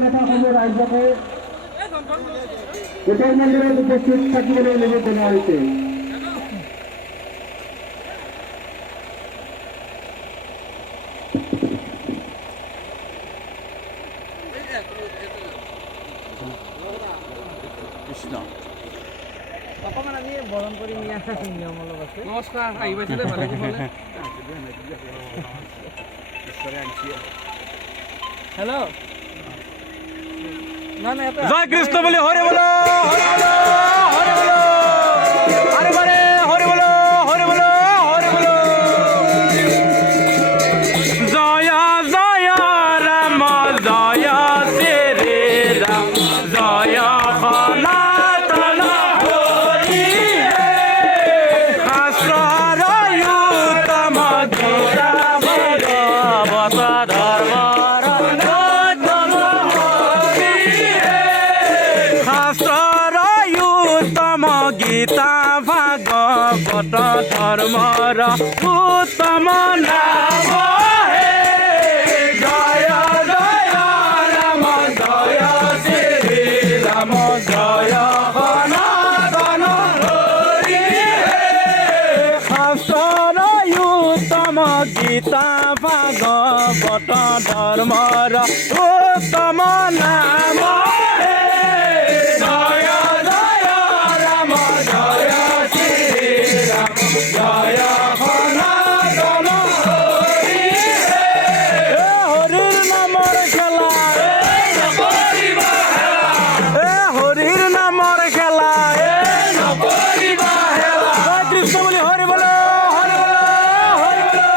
কথাসমূহ ৰাইজকে গোটেই মন্দিৰত উপস্থিত থাকিবলৈ অনুৰোধ জনোৱা হৈছে। কৃষ্ণ অকমান আমি বৰণ কৰি নিয়া নিয়ম অলপ আছে। নমস্কাৰ, আহি পাইছিলে ভালে কুশলে? হেল্ল' নাই নাই জয় কৃষ্ণ বলি হরে বলো হরে বলো হরে বলো আরে বারে হরে বলো হরে বলো হরে বলো জয় জয় রাম জয় তেরে রাম জয় সনাতন হরি শাস্ত্রয়ুতম ধরা ভগবত ধর্ম শাস্ত্রয়ুতম গীতা ভাগবত ধর্মর উত্তম নাম হে জয় জয় রাম জয় শ্রী রাম জয় সনাতন হরি শাস্ত্রয়ুতম গীতা ভাগবত ধর্মর উত্তম নাম হে জয় জয় রাম জয় শ্রী রাম জয় সনাতন হরি হরির নামৰ খেলা নকৰিবা হেলা হৰিৰ নামৰ খেলা নকৰিবা হেলা জয় কৃষ্ণ বুলি হৰি বলো হৰি বলো হৰি বলো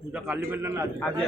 পূজা কালি পেলেন না আজি